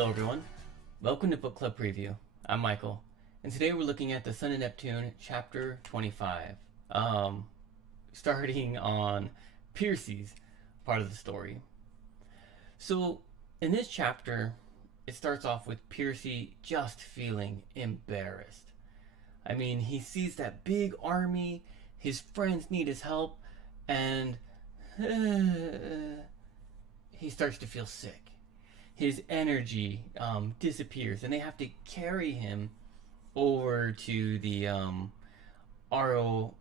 Hello everyone, welcome to Book Club Preview. I'm Michael, and today we're looking at the Son of Neptune, chapter 25, starting on Percy's part of the story. So, in this chapter, it starts off with Percy just feeling embarrassed. I mean, he sees that big army, his friends need his help, and he starts to feel sick. His energy disappears, and they have to carry him over to the ROFL.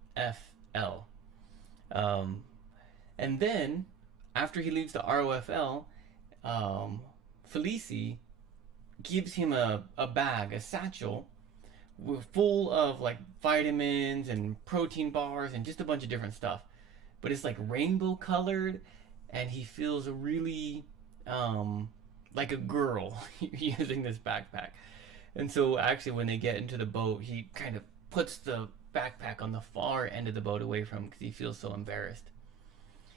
And then, after he leaves the ROFL, Felicie gives him a bag, a satchel, full of like vitamins and protein bars and just a bunch of different stuff. But it's like rainbow colored, and he feels really like a girl using this backpack. And so actually when they get into the boat, he kind of puts the backpack on the far end of the boat away from him because he feels so embarrassed.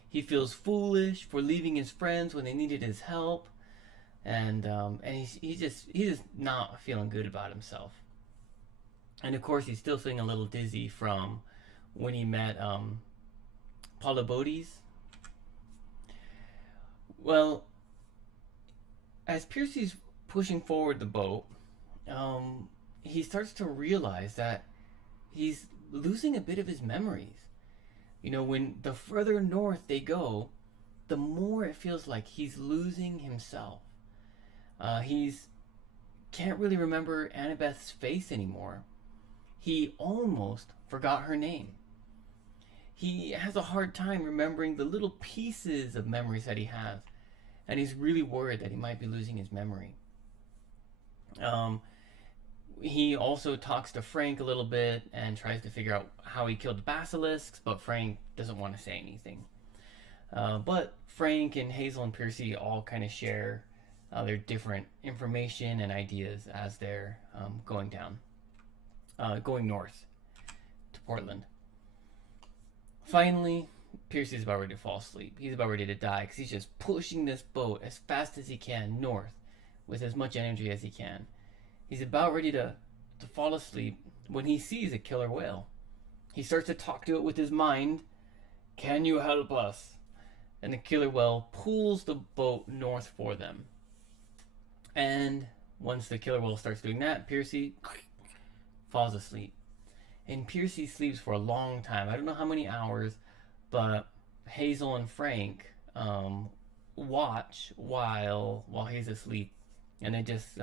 He feels foolish for leaving his friends when they needed his help, and he's just not feeling good about himself. And of course he's still feeling a little dizzy from when he met Polybotes. Well, as Percy's pushing forward the boat, he starts to realize that he's losing a bit of his memories. You know, when the further north they go, the more it feels like he's losing himself. He's can't really remember Annabeth's face anymore. He almost forgot her name. He has a hard time remembering the little pieces of memories that he has. And he's really worried that he might be losing his memory. He also talks to Frank a little bit and tries to figure out how he killed the basilisks, but Frank doesn't want to say anything. But Frank and Hazel and Percy all kind of share their different information and ideas as they're going north to Portland. Finally, Percy's about ready to fall asleep. He's about ready to die because he's just pushing this boat as fast as he can north with as much energy as he can. He's about ready to fall asleep when he sees a killer whale. He starts to talk to it with his mind. Can you help us? And the killer whale pulls the boat north for them. And once the killer whale starts doing that, Percy falls asleep. And Percy sleeps for a long time. I don't know how many hours, but Hazel and Frank watch while he's asleep, and they just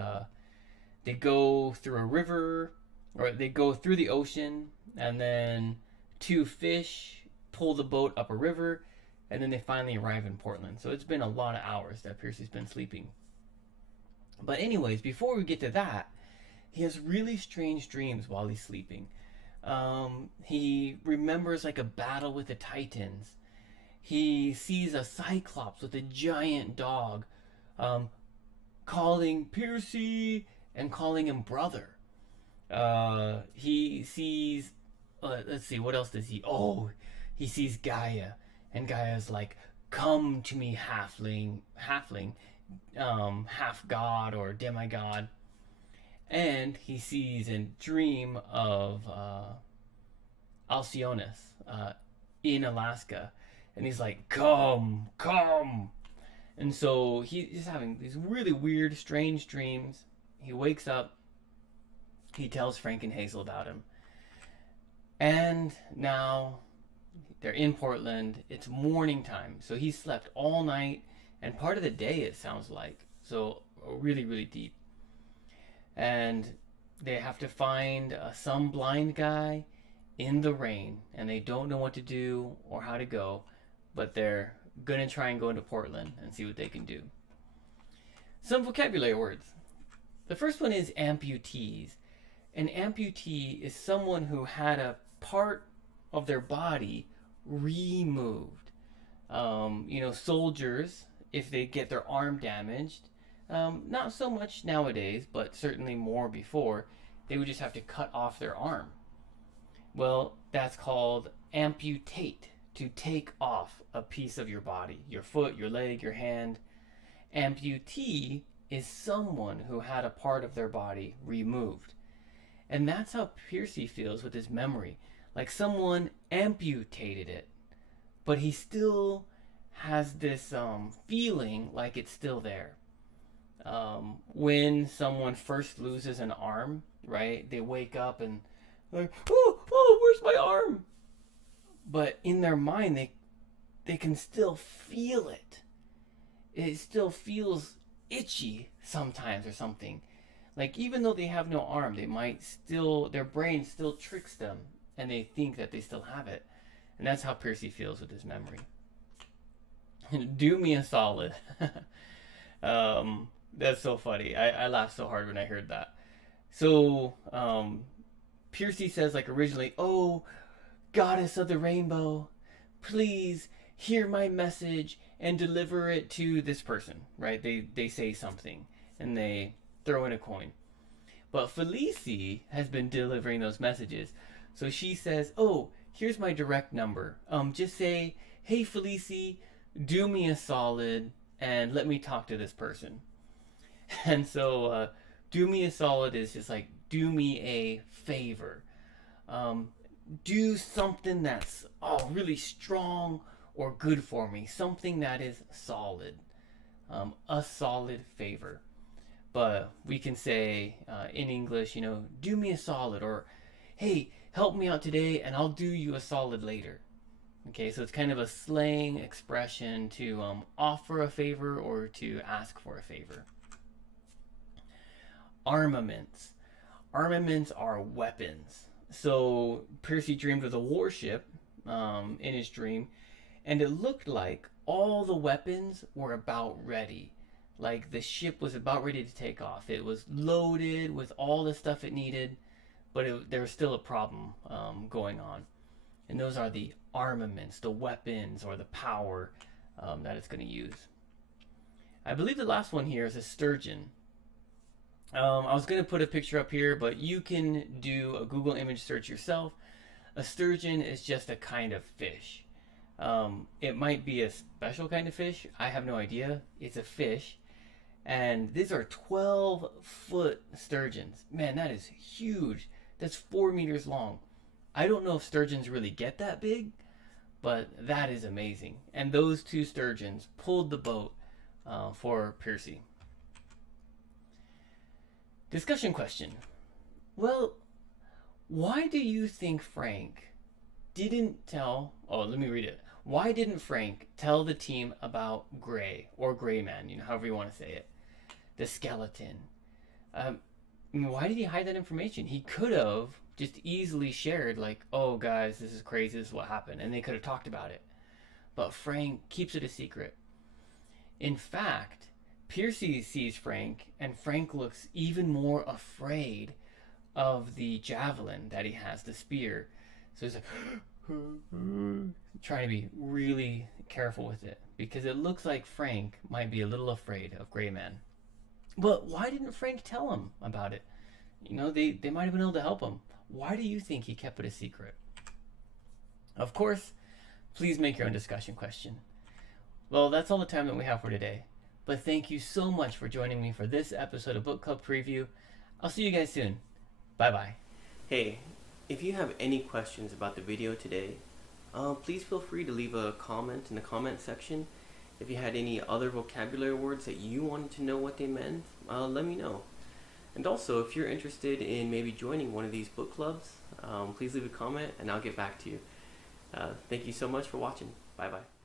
they go through a river, or they go through the ocean, and then two fish pull the boat up a river, and then they finally arrive in Portland. So it's been a lot of hours that Percy's been sleeping. But anyways, before we get to that, he has really strange dreams while he's sleeping. He remembers like a battle with the Titans. He sees a Cyclops with a giant dog, calling Percy and calling him brother. He sees, let's see, what else does he? Oh, he sees Gaia, and Gaia's like, "Come to me, half god or demigod." And he sees a dream of Alcyonus in Alaska. And he's like, come. And so he's having these really weird, strange dreams. He wakes up. He tells Frank and Hazel about him. And now they're in Portland. It's morning time. So he slept all night and part of the day, it sounds like. So really, really deep. And they have to find some blind guy in the rain, and they don't know what to do or how to go, but they're gonna try and go into Portland and see what they can do. Some vocabulary words. The first one is amputees. An amputee is someone who had a part of their body removed. Soldiers, if they get their arm damaged, not so much nowadays, but certainly more before, they would just have to cut off their arm. Well, that's called amputate, to take off a piece of your body, your foot, your leg, your hand. Amputee is someone who had a part of their body removed. And that's how Percy feels with his memory. Like someone amputated it, but he still has this feeling like it's still there. When someone first loses an arm, right? They wake up and like, oh, where's my arm? But in their mind, they can still feel it. It still feels itchy sometimes or something. Like even though they have no arm, they might still, their brain still tricks them and they think that they still have it. And that's how Percy feels with his memory. Do me a solid. That's so funny. I laughed so hard when I heard that. So Percy says like originally, oh, goddess of the rainbow, please hear my message and deliver it to this person, right? They say something and they throw in a coin. But Felicie has been delivering those messages. So she says, oh, here's my direct number. Just say, hey Felicie, do me a solid and let me talk to this person. And so do me a solid is just like, do me a favor. Do something that's really strong or good for me. Something that is solid. A solid favor. But we can say in English, do me a solid, or hey, help me out today and I'll do you a solid later. Okay, so it's kind of a slang expression to offer a favor or to ask for a favor. Armaments. Armaments are weapons. So Percy dreamed of a warship in his dream, and it looked like all the weapons were about ready. Like the ship was about ready to take off. It was loaded with all the stuff it needed, but there was still a problem going on. And those are the armaments, the weapons, or the power that it's going to use. I believe the last one here is a sturgeon. I was going to put a picture up here, but you can do a Google image search yourself. A sturgeon is just a kind of fish. It might be a special kind of fish. I have no idea. It's a fish. And these are 12-foot sturgeons. Man, that is huge. That's 4 meters long. I don't know if sturgeons really get that big, but that is amazing. And those two sturgeons pulled the boat for Percy. Discussion question. Well, why do you think Frank didn't tell... Oh, let me read it. Why didn't Frank tell the team about Gray, or Gray Man, however you want to say it? The skeleton. Why did he hide that information? He could have just easily shared, like, oh guys, this is crazy, this is what happened, and they could have talked about it. But Frank keeps it a secret. In fact, Percy sees Frank, and Frank looks even more afraid of the javelin that he has, the spear. So he's like, trying to be really careful with it, because it looks like Frank might be a little afraid of Gray Man. But why didn't Frank tell him about it? They might have been able to help him. Why do you think he kept it a secret? Of course, please make your own discussion question. Well, that's all the time that we have for today. But thank you so much for joining me for this episode of Book Club Preview. I'll see you guys soon. Bye-bye. Hey, if you have any questions about the video today, please feel free to leave a comment in the comment section. If you had any other vocabulary words that you wanted to know what they meant, let me know. And also, if you're interested in maybe joining one of these book clubs, please leave a comment and I'll get back to you. Thank you so much for watching. Bye-bye.